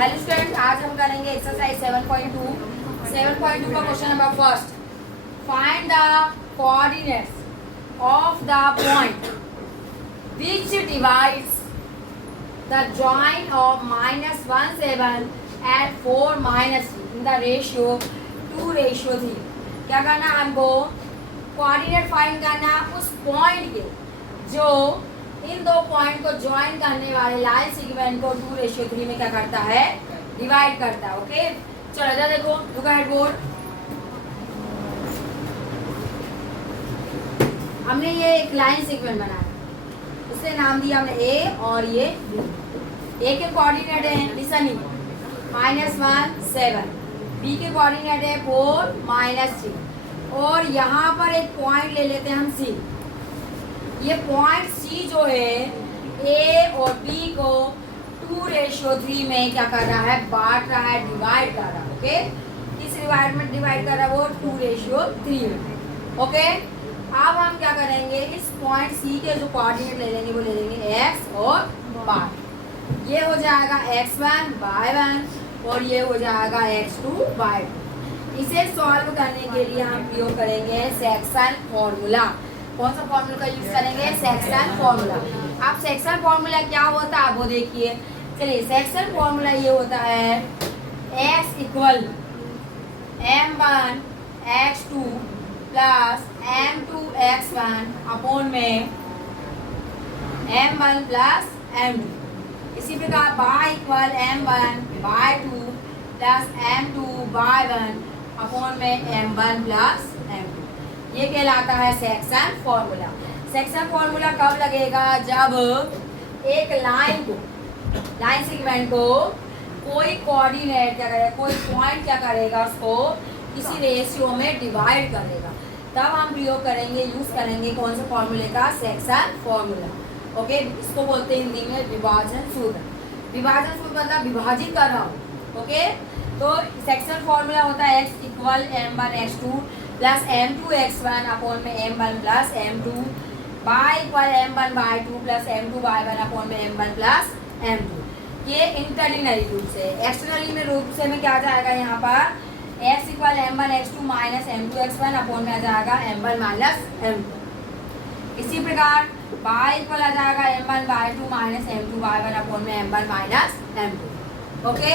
Hello student, आज हम करेंगे एक्सरसाइज 7.2 का question number first. Find the coordinates of the point which divides the join of -17 and 4 -3 in the ratio 2:3। क्या करना है हमको? कोऑर्डिनेट फाइंड करना उस पॉइंट के जो इन दो पॉइंट को ज्वाइन करने वाले लाइन सेगमेंट को 2:3 में क्या करता है? डिवाइड करता है। ओके, चलो इधर देखो, लुक एट बोर्ड। हमने ये एक लाइन सेगमेंट बनाया, उससे नाम दिया हमने ए और ये बी। ए के कोऑर्डिनेट है लिसनिंग -17, बी के कोऑर्डिनेट है 4 -3 और यहाँ पर एक पॉइंट ले लेते हैं हम सी। ये पॉइंट सी जो है ए और बी को 2:3 में क्या कर रहा है? बांट रहा है, डिवाइड कर रहा है। ओके, किस डिवाइड में डिवाइड कर रहा है? वो 2:3 में। ओके, अब हम क्या करेंगे? इस पॉइंट सी के जो कोऑर्डिनेट ले लेंगे वो ले लेंगे एक्स और वाई। ये हो जाएगा x1 y1 और ये हो जाएगा x2 y2। इसे सॉल्व करने के लिए हम प्रयोग करेंगे सेक्शन फॉर्मूला। कौन सा फॉर्मूला का यूज करेंगे? Section formula. अब सेक्शन फॉर्मूला क्या होता है वो देखिए। चलिए, सेक्शन फॉर्मूला ये होता है x equal m1 x2 plus m2 x1 upon में m1 प्लस m2। इसी प्रकार y equal m1 y2 plus m2 y1 upon में m1 प्लस m2। ये कहलाता है सेक्शन फॉर्मूला। सेक्शन फॉर्मूला कब लगेगा? जब एक लाइन सेगमेंट को कोई कोऑर्डिनेट क्या करेगा, कोई पॉइंट क्या करेगा, उसको किसी रेशियो में डिवाइड करेगा, तब हम प्रयोग करेंगे, यूज करेंगे कौन से फॉर्मूले का? Section formula. ओके, इसको बोलते हैं हिंदी में विभाजन सूत्र। विभाजन सूत्र मतलब विभाजित कर रहा हूँ। ओके, तो सेक्शन फॉर्मूला होता है x equal m1 x2 plus m2 x1 upon में m1 plus m2, y equal m1 y2 plus m2 y1 upon में m1 प्लस m2। ये इंटरनली रूप से। एक्सटर्नली में रूप से में क्या आ जाएगा? यहाँ पर x equal m1 x2 minus m2 x1 upon में आ जाएगा m1 माइनस m2। इसी प्रकार y इक्वल आ जाएगा m1 y2 minus m2 y1 upon में m1 माइनस m2। ओके,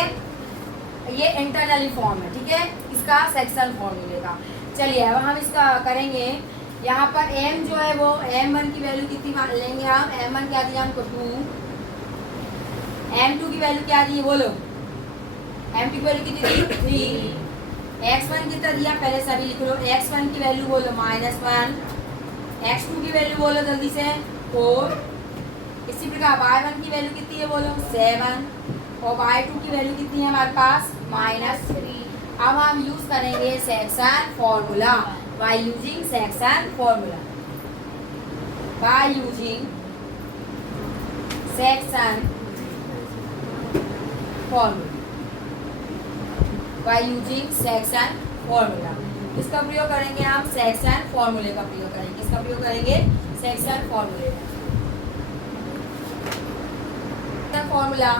ये इंटरनली फॉर्म है, ठीक है, इसका सेक्शन फॉर्मूले का। चलिए, अब हम इसका करेंगे। यहाँ पर m जो है वो m1 की वैल्यू कितनी मान लेंगे हम? m1 क्या दिया हमको? 2। m2 की वैल्यू क्या दी? बोलो। m2 की वैल्यू कितनी दी? 3। x1 कितना दिया? पहले सभी लिख लो। x1 की वैल्यू बोलो -1। x2 की वैल्यू बोलो जल्दी से 4। इसी प्रकार y1 की वैल्यू कितनी है? बोलो 7 और y2 की वैल्यू कितनी है हमारे पास? -3। अब हम यूज करेंगे section formula. By using section formula, by using section formula, by using section formula. इसका प्रयोग करेंगे हम, सेक्शन फॉर्मूले का प्रयोग करेंगे। इसका प्रयोग करेंगे सेक्शन फॉर्मूले का। Formula,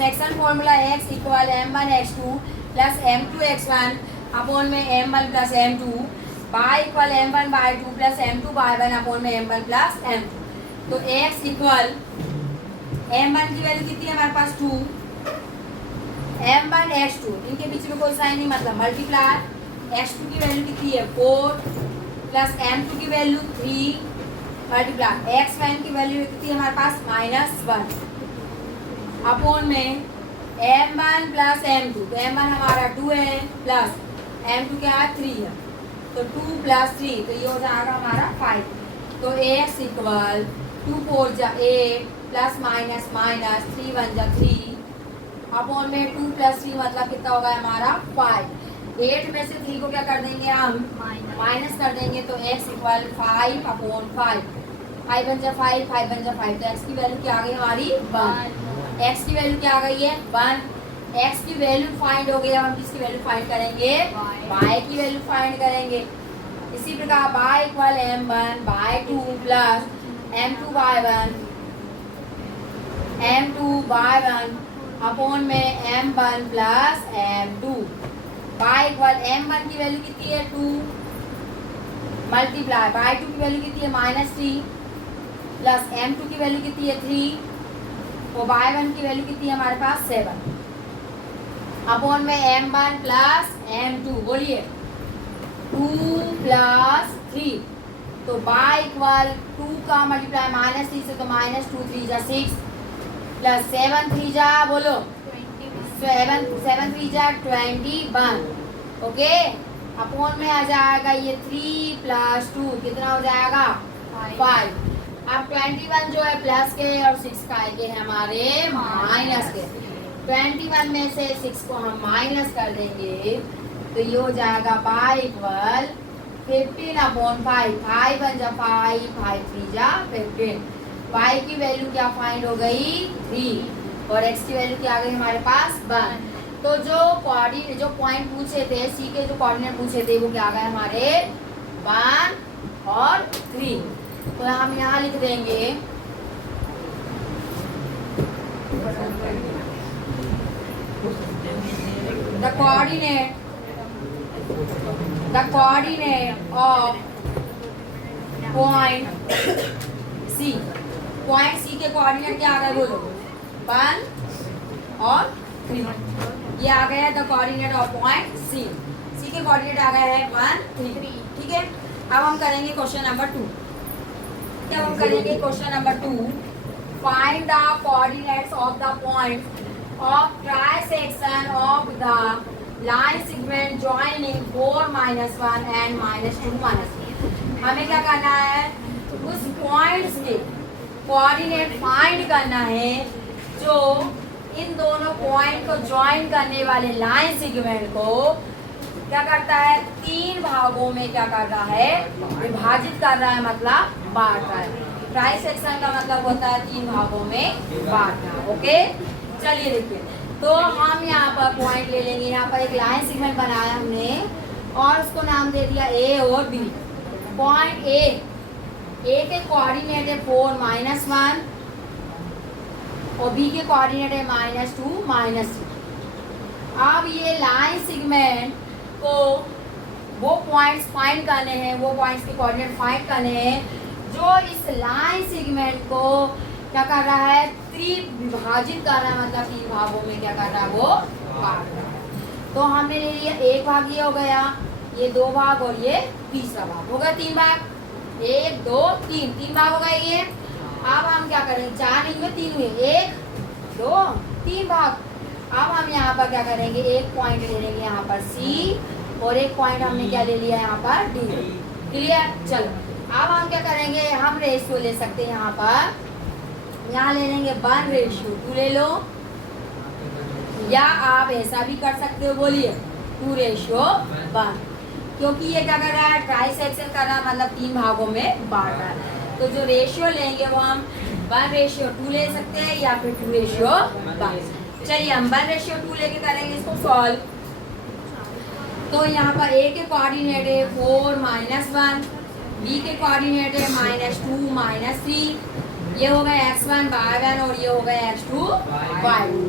section formula x equal m1 x2 plus m2 x1 upon में m1 plus m2, y equal m1 y2 plus m2 y1 upon में m1 प्लस m2। तो x इक्वल m1 की वैल्यू कितनी है हमारे पास? 2, m1 x2, इनके बीच में कोई साइन नहीं, मतलब मल्टीप्लाई। x2 की वैल्यू कितनी है? 4 प्लस m2 की वैल्यू 3 मल्टीप्लाई x1 की वैल्यू कितनी है हमारे पास? -1 अपॉन में m1 प्लस m2। तो m1 हमारा 2 है प्लस m2 क्या है? 3 है। तो 2 प्लस 3 तो ये हो जाएगा हमारा 5। तो x इक्वल 2 4 जा 8 प्लस माइनस माइनस 3 1 जा 3 अपॉन में 2 प्लस 3 मतलब कितना होगा हमारा? 5। 8 में से 3 को क्या कर देंगे हम? माइनस कर देंगे। तो x इक्वल 5 अपॉन 5, 5 1 जा 5, 5 1 जा 5। तो x की वैल्यू क्या आ गई हमारी? 1। x की वैल्यू क्या आ गई है? 1। x की वैल्यू फाइंड हो गई। अब हम किसकी वैल्यू फाइंड करेंगे? y की वैल्यू फाइंड करेंगे। इसी प्रकार y equal m1 y2 plus m2 y1 m2 y1 upon में m1 plus m2 y equal m1 की वैल्यू कितनी है 2 मल्टीप्लाई बाय 2 की वैल्यू कितनी है -3 प्लस m2 की वैल्यू कितनी है 3 और बाय 1 की वैल्यू कितनी है हमारे पास 7 अपॉन में m1 प्लस m2 बोलिए 2 प्लस 3 तो बाय इक्वल 2 का मल्टीप्लाई -3 से तो -2 3 जा 6 प्लस 7 3 जा बोलो 7 3 जा 21 ओके अपॉन में आ जाएगा ये 3 प्लस 2 कितना हो जाएगा 5 अब 21 जो है प्लस के और 6 का आएंगे हमारे माइनस के 21 में से 6 को हम माइनस कर देंगे तो ये हो जाएगा बाय इक्वल 15 अपॉन 5 5 1 जा 5 5 3 जा 15 y की वैल्यू क्या फाइंड हो गई 3 और x की वैल्यू क्या आ गई हमारे पास 1 तो जो कोऑर्डिनेट जो पॉइंट पूछे थे c के जो कोऑर्डिनेट पूछे थे वो क्या आ गए हमारे 1 और 3 तो हम यहाँ लिख देंगे the coordinate of point C point C के कोऑर्डिनेट क्या आ गए बोलो 1 और 3 ये आ गया the coordinate of point C के कोऑर्डिनेट आ गया है 1 3 ठीक है अब हम करेंगे क्वेश्चन नंबर 2 क्या हम करेंगे question number 2 find the coordinates of the point of trisection of the line segment joining 4 -1 and -2 -3 हमें क्या करना है उस पॉइंट्स के कोऑर्डिनेट फाइंड करना है जो इन दोनों पॉइंट को ज्वाइन करने वाले लाइन सेगमेंट को क्या करता है 3 भागों में क्या कर रहा है विभाजित कर रहा है मतलब बांट रहा है ट्राइसेक्शन का मतलब होता है 3 भागों में बांटना ओके चलिए देखिए तो हम यहाँ पर पॉइंट ले लेंगे यहाँ पर एक लाइन सेगमेंट बनाया हमने और उसको नाम दे दिया ए और बी पॉइंट ए के कोऑर्डिनेट है 4 -1 और बी के कोऑर्डिनेट है -2 -3 अब ये लाइन सेगमेंट को वो पॉइंट्स फाइंड करने हैं वो पॉइंट्स के कोऑर्डिनेट फाइंड करने हैं जो इस लाइन सेगमेंट को क्या कर रहा है विभाजित कर रहा है मतलब 3 भागों में क्या कर रहा है वो बांट रहा है तो हमने ले लिया एक भाग ये हो गया ये 2 भाग और ये तीसरा भाग हो गया 3 भाग 1 2 3 भाग हो गए ये अब हम क्या करेंगे 4 नहीं हुए 3 हुए 1 2 3 भाग अब हम यहाँ पर क्या करेंगे एक पॉइंट ले लेंगे यहाँ पर सी और एक पॉइंट हमने क्या ले लिया यहाँ पर डी क्लियर चलो अब हम क्या करेंगे हम रेशियो ले सकते हैं यहाँ पर यहाँ ले लेंगे 1:2 ले लो या आप ऐसा भी कर सकते हो बोलिए 2:1 क्योंकि ये क्या कर रहा है ट्राइसेक्शन कर रहा है मतलब 3 भागों में बांट रहा है तो जो रेशियो लेंगे वो हम 1:2 ले सकते हैं या फिर 2:1 चलिए हम 1:2 लेके करेंगे इसको सॉल्व तो यहाँ पर ए के कोऑर्डिनेट है 4 -1 बी के कोऑर्डिनेट है -2 -3 ये हो गया x1 y1 और ये हो गया x2 y2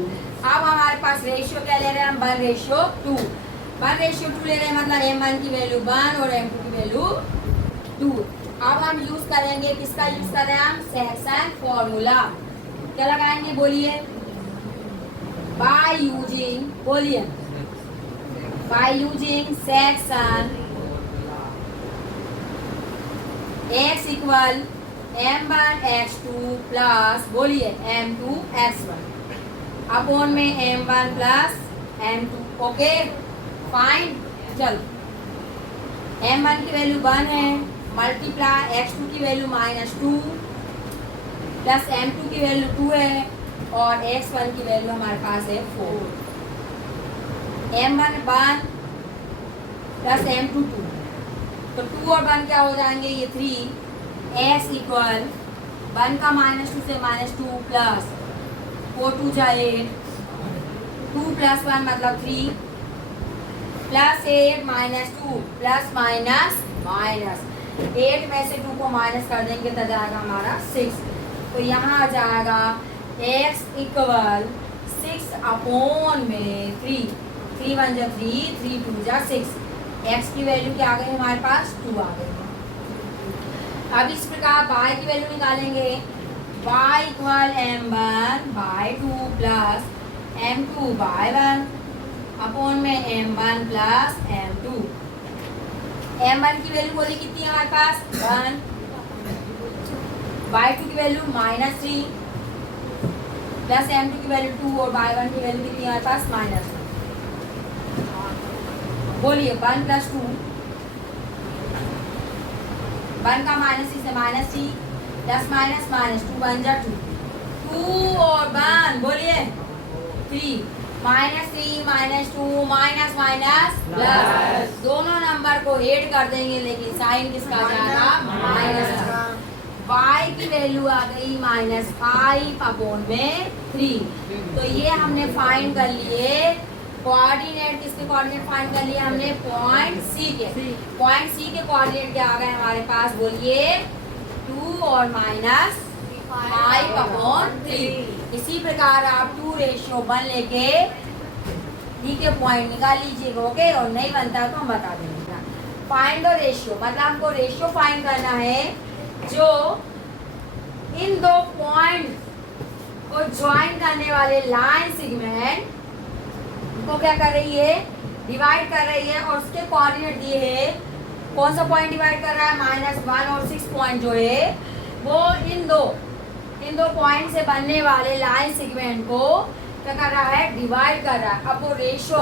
अब हमारे पास रेशियो क्या ले रहे हैं हम 1:2 1:2 ले रहे हैं मतलब m1 की वैल्यू 1 और m2 की वैल्यू 2 अब हम यूज करेंगे किसका यूज कर रहे हैं हम सेक्शन फॉर्मूला क्या लगाएंगे बोलिए बाय यूजिंग बोलिए by using section x equal m1 x2 plus बोलिए m2 x1 अपॉन में m1 plus m2 okay fine चलो m1 की वैल्यू 1 है मल्टीप्लाई x2 की वैल्यू -2 प्लस m2 की वैल्यू 2 है और x1 की वैल्यू हमारे पास है 4 m1 1 प्लस m2 2 तो 2 और 1 क्या हो जाएंगे ये 3 x इक्वल 1 का -2 से -2 प्लस 4 2 जा 8 2 + 1 मतलब 3 प्लस 8 -2 प्लस माइनस माइनस 8 में से 2 को माइनस कर देंगे तो जाएगा हमारा 6 तो यहाँ आ जाएगा x इक्वल 6 6 अपॉन में 3, 3 1 जा 3, 3 2 जा 6। x की वैल्यू क्या आ गई हमारे पास 2 आ गई। अब इस प्रकार y की वैल्यू निकालेंगे। y equal m1 by 2 plus m2 by 1 upon में m1 प्लस m2। m1 की वैल्यू बोली कितनी है हमारे पास 1, y2 की वैल्यू -3 प्लस m2 की वैल्यू 2 और y1 की वैल्यू कितनी है हमारे पास -1। बोलिए 1 प्लस 2, 1 का -3 से -3 प्लस माइनस माइनस 2 1 जा 2, 2 और 1 बोलिए 3, -3 -2 माइनस माइनस प्लस, दोनों नंबर को ऐड कर देंगे लेकिन साइन किसका जाएगा माइनस का। y की वैल्यू आ गई -5 अपॉन में 3। तो ये हमने फाइंड कर लिए कोऑर्डिनेट, किसके कोऑर्डिनेट फाइंड कर लिए हमने पॉइंट सी के। पॉइंट सी के कोऑर्डिनेट क्या आ गए हमारे पास बोलिए 2 और -5 अपॉन 3। इसी प्रकार आप 2:1 लेके डी के पॉइंट निकाल लीजिएगा, ओके। और नहीं बनता तो हम बता देंगे। फाइंड द रेशियो, मतलब हमको रेशियो फाइंड करना है जो इन दो पॉइंट को ज्वाइन करने वाले लाइन सेगमेंट को क्या कर रही है डिवाइड कर रही है, और उसके कोऑर्डिनेट दिए है। कौन सा पॉइंट डिवाइड कर रहा है -1 और 6 पॉइंट जो है वो इन दो पॉइंट से बनने वाले लाइन सेगमेंट को क्या कर रहा है डिवाइड कर रहा है। अब वो रेशियो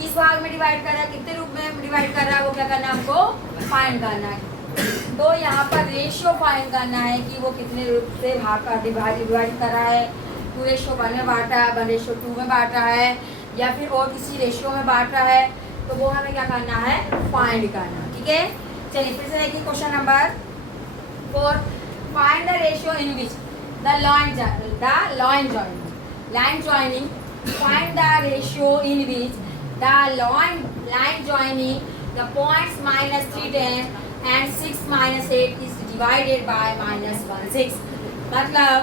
किस भाग में डिवाइड कर रहा है, कितने रूप में डिवाइड कर रहा है, वो क्या करना है हमको फाइंड करना है। तो यहाँ पर रेशियो फाइंड करना है कि वो कितने रूप से भाग का डिवाइड कर रहा है। 2:1 में बांट रहा है, 1:2 में बांट रहा है, या फिर और किसी रेशियो में बांट रहा है, तो वो हमें क्या करना है फाइंड करना। ठीक है, चलिए फिर से देखिए question number 4। Find the ratio in which the line joining find the ratio in which the line joining the points -3 10 and 6 -8 is divided by -1 6। मतलब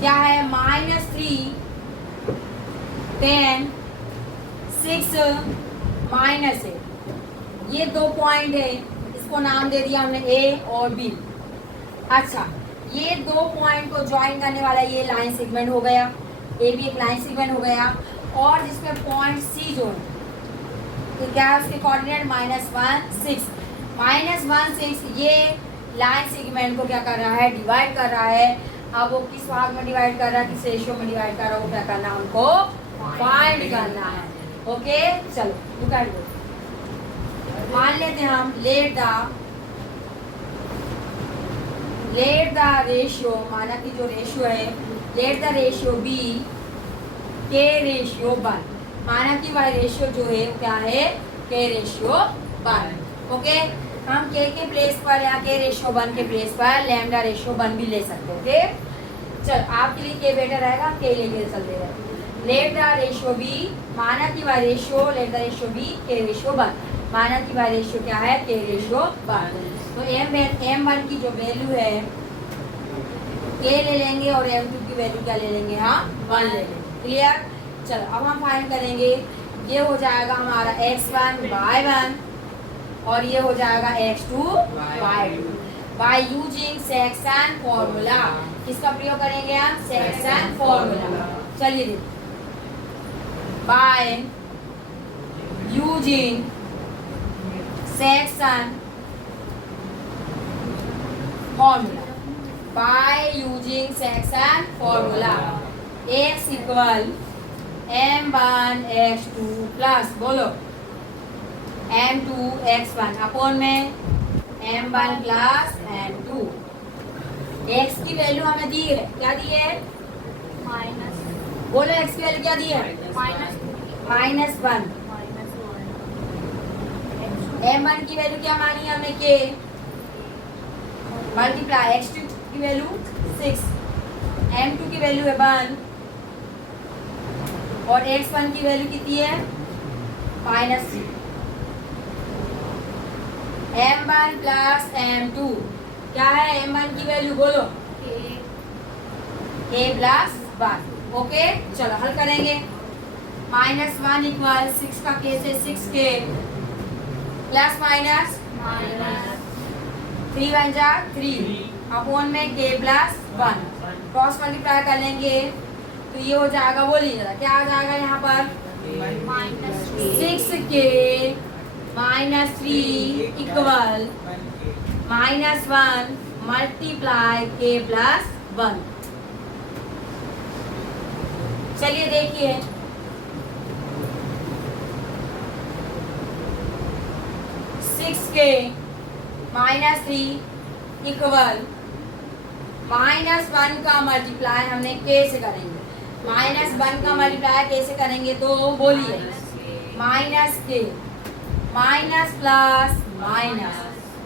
क्या है -3 10 6 -8, ये दो पॉइंट है, इसको नाम दे दिया हमने ए और बी। अच्छा, ये दो पॉइंट को ज्वाइन करने वाला ये लाइन सेगमेंट हो गया, ए भी एक लाइन सेगमेंट हो गया, और जिसमें पॉइंट सी जो है तो क्या है उसके कोऑर्डिनेट -1 6 -1 6, ये लाइन सेगमेंट को क्या कर रहा है डिवाइड कर रहा है। अब वो किस भाग में डिवाइड कर रहा है, किस रेशियो में डिवाइड कर रहा है, वो क्या करना है हमको फाइंड करना है। ओके, चलो लुक एट दिस। मान लेते हैं हम लेट द रेशियो, माना कि जो रेशियो है लेट द रेशियो बी के रेशियो 1, माना कि वाई रेशियो जो है क्या है के रेशियो 1। ओके, हम के प्लेस पर या के रेशियो 1 के प्लेस पर लैम्डा रेशियो 1 भी ले सकते हैं। ओके, चल आपके लिए के बेटर रहेगा, के लेके चलते रहे। लेट द रेशियो बी, माना कि Y ratio let the ratio B के रेशियो 1, माना कि वाई रेशियो क्या है के रेशियो 1। तो m1 की जो वैल्यू है के ले लेंगे और m2 की वैल्यू क्या ले लेंगे, हाँ 1 ले लेंगे। क्लियर, चलो अब हम फाइंड करेंगे। ये हो जाएगा हमारा x1 y1 और ये हो जाएगा x2 y2 by using section formula. किसका प्रयोग करेंगे हम, सेक्शन फॉर्मूला। चलिए देखिए, by using section formula, by using section formula x equal m1 x2 plus बोलो m2 x1 अपॉन में m1 प्लस m2। x की वैल्यू हमें दी है, क्या दी है माइनस, बोलो x की वैल्यू क्या दी है -1। m1 की वैल्यू क्या मानी है हमने के मल्टीप्लाई x2 की वैल्यू 6, m2 की वैल्यू है 1 और x1 की वैल्यू कितनी है -3। m1 प्लस m2 क्या है, m1 की वैल्यू बोलो a प्लस 1। ओके, चलो हल करेंगे। -1 इक्वल 6 का के से 6k प्लस माइनस 3 1 जा 3 अपॉन में k प्लस 1 क्रॉस मल्टीप्लाई कर लेंगे तो ये हो जाएगा, बोलिए जरा क्या आ जाएगा यहाँ पर, -6k -3 equal -1 multiply k plus 1। चलिए देखिए, -3 इक्वल -1 का मल्टीप्लाई हमने k से करेंगे। -1 का मल्टीप्लाई कैसे करेंगे तो बोलिए, -k माइनस प्लस माइनस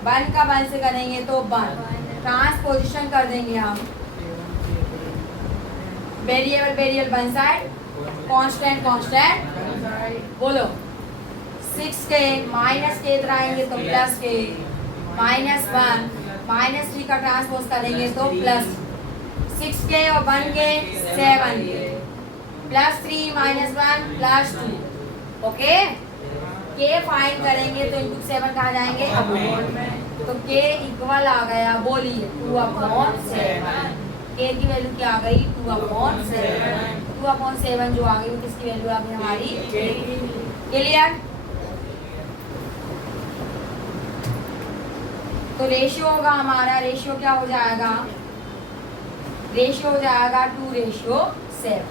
1 का 1 से करेंगे तो 1 ट्रांसपोजिशन कर देंगे हम, variable variable one side, constant constant. बोलो 6k -k इधर आएंगे तो प्लस k -1 -3 का ट्रांसपोज करेंगे तो प्लस 6k और 1k 7k plus 3 -1 plus 2। Okay, k find करेंगे तो इनटू 7 कहाँ जाएंगे अपॉन, तो k इक्वल आ गया, बोलिए 2/7। k की वैल्यू क्या आ गई 2/7। 2/7 जो आ गई वो किसकी वैल्यू आ गई हमारी, क्लियर। तो रेशियो होगा हमारा, रेशियो क्या हो जाएगा, रेशियो हो जाएगा 2:7।